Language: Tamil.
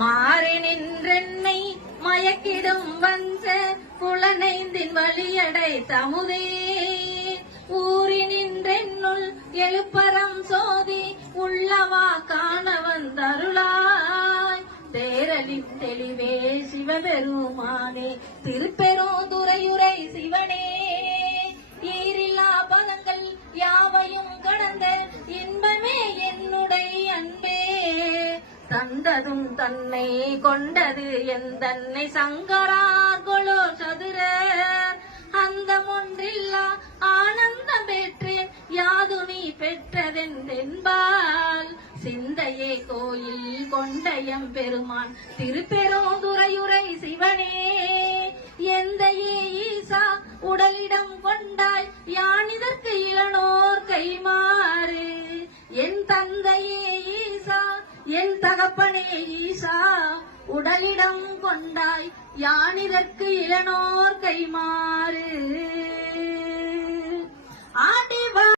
மாறி நின்றென்னை மயக்கிடும் வந்த புலனைந்தின் வழியடை தமுதே ஊறி நின்றென்னுள் எழுப்பரம் சோதி உள்ளவா காண வந்தருளாய் தேரலின் தெளிவே சிவபெருமானே திருப்பெருந்துறையுரை சிவனே ஈரில்லா பதங்கள் யாவையும் கடந்த இன்பமே என்னுடைய அன்பே தந்ததும் தன்னை கொண்டது எந்தன்னை சங்கரார்கொளோ சதுரர் அந்த ஒன்றில்லா ஆனந்தம் பெற்றேன் யாது நீ பெற்றதென்பால் சிந்தையே கோயில் கொண்டயம் பெருமான் திருப்பெருந்துறையுரை சிவனே எந்தையே ஈசா உடலிடம் கொண்டாய் யானிதற்கு இளனோர் கைமாறு என் தந்தையே ஈசா என் தகப்பனே ஈசா உடலிடம் கொண்டாய் யானிதற்கு இளனோர் கைமாறு